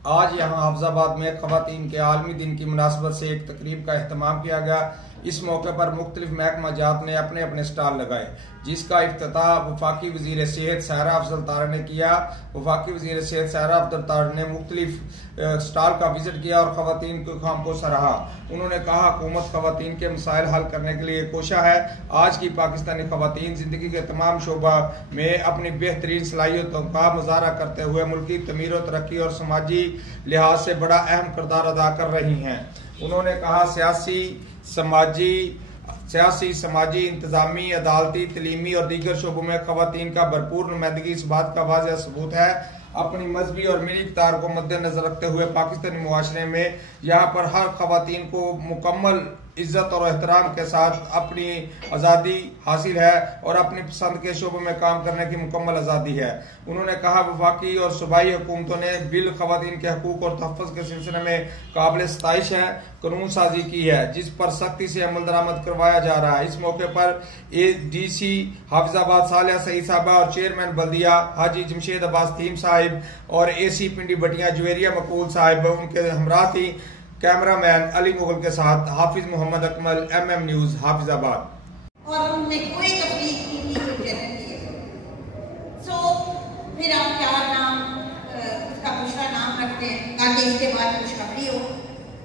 आज यहाँ हाफिजाबाद में खवातीन के आलमी दिन की मुनासबत से एक तकरीब का एहतमाम किया गया। इस मौके पर मुख्तलिफ महकमा जात ने अपने अपने स्टॉल लगाए, जिसका इफ्तिताह वफाकी वजीर सेहत सायरा अफजल तारा ने किया। वफाकी वजीर सेहत सायरा अफजल तारा ने मुख्तलिफ स्टॉल का विजिट किया और खवातीन के काम को सराहा। उन्होंने कहा, हुकूमत खवातीन के मसाइल हल करने के लिए कोशा है। आज की पाकिस्तानी खवातीन जिंदगी के तमाम शोबा में अपनी बेहतरीन सलाहियतों का मुजाहरा करते हुए मुल्की तमीर और तरक्की और समाजी लिहाज से बड़ा अहम किरदार अदा कर रही हैं। उन्होंने कहा, सियासी, समाजी, इंतजामी, अदालती, तलीमी और दीगर शोबों में खवातीन का भरपूर नुमाइंदगी इस बात का वाज़ेह सबूत है। अपनी मजहबी और मिली इक़्तिदार को मद्देनजर रखते हुए पाकिस्तानी मुआशरे में यहाँ पर हर खवातीन को मुकम्मल इज्जत और एहतराम के साथ अपनी आज़ादी हासिल है और अपनी पसंद के शोबों में काम करने की मुकम्मल आज़ादी है। उन्होंने कहा, वफाकी और सूबाई हुकूमतों ने बिल खवातीन के हकूक और तहफ़्फ़ुज़ के सिलसिले में काबिल सताइश है कानून साजी की है, जिस पर सख्ती से अमल दरामद करवाया जा रहा है। इस मौके पर ADC हाफिजाबाद सालिया सईद साहबा और चेयरमैन बल्दिया हाजी जमशेद अब्बास थीम साहिब और AC पिंडी बटिया जुवेरिया मकूल साहिब उनके हमरा थी। कैमरामैन अली मुगल के साथ हाफिज मोहम्मद अकमल, MM न्यूज़ हाफिजाबाद। और उनमें कोई तकलीफ की जरूरत नहीं है। फिर आप क्या नाम उसका दूसरा नाम रखते हैं ताकि इसके बाद खुशखबरी हो।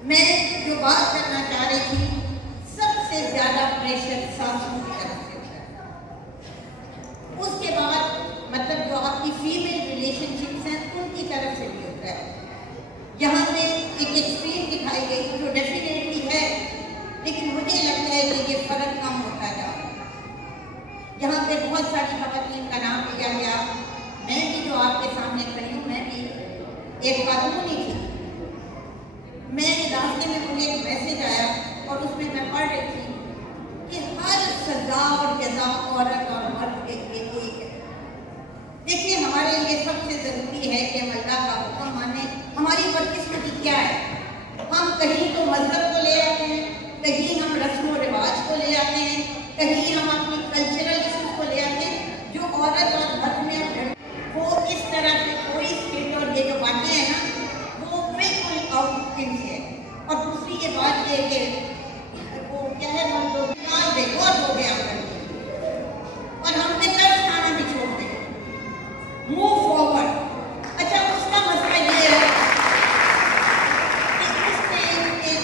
मैं जो बात करना चाह रही थी, सबसे ज्यादा प्रेशर सासू की तरफ से होता है, उसके बाद मतलब जो आपकी फीमेल रिलेशनशिप्स हैं उनकी तरफ से भी होता है। यहाँ पे एक एक्सट्रीम दिखाई गई जो डेफिनेटली है, लेकिन मुझे लगता है कि ये फर्क कम होता जा रहा है। यहाँ पे बहुत सारी खवातीन का नाम लिया गया। मैं भी जो आपके सामने खड़ी हूँ, मैं भी एक खातून ही थी। मैं रास्ते में मुझे एक मैसेज आया और उसमें मैं पढ़ रही थी कि हर सजा और जजा औरत और मर्द के लिए एक है। देखिए, हमारे लिए सबसे जरूरी है कि हम अल्लाह का हुक्म माने। हमारी बदकिस्मती क्या है, हम कहीं तो मजहब को ले आते हैं, कहीं हम रस्म व रिवाज को ले आते हैं, कहीं हम अपनी कल्चरल इश्यूज को ले आते हैं। जो औरत और मर्द में वो इस तरह की कोई स्किल और ये जो बातें हैं ना, वो बिल्कुल आउट है। और दूसरी ये बात है कि वो क्या है, बहुत हो गया और हमने तरस खाना भी छोड़ दिया। Move forward. अच्छा, उसका मसला ये है कि उसने एक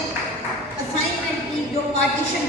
असाइनमेंट की जो पार्टीशन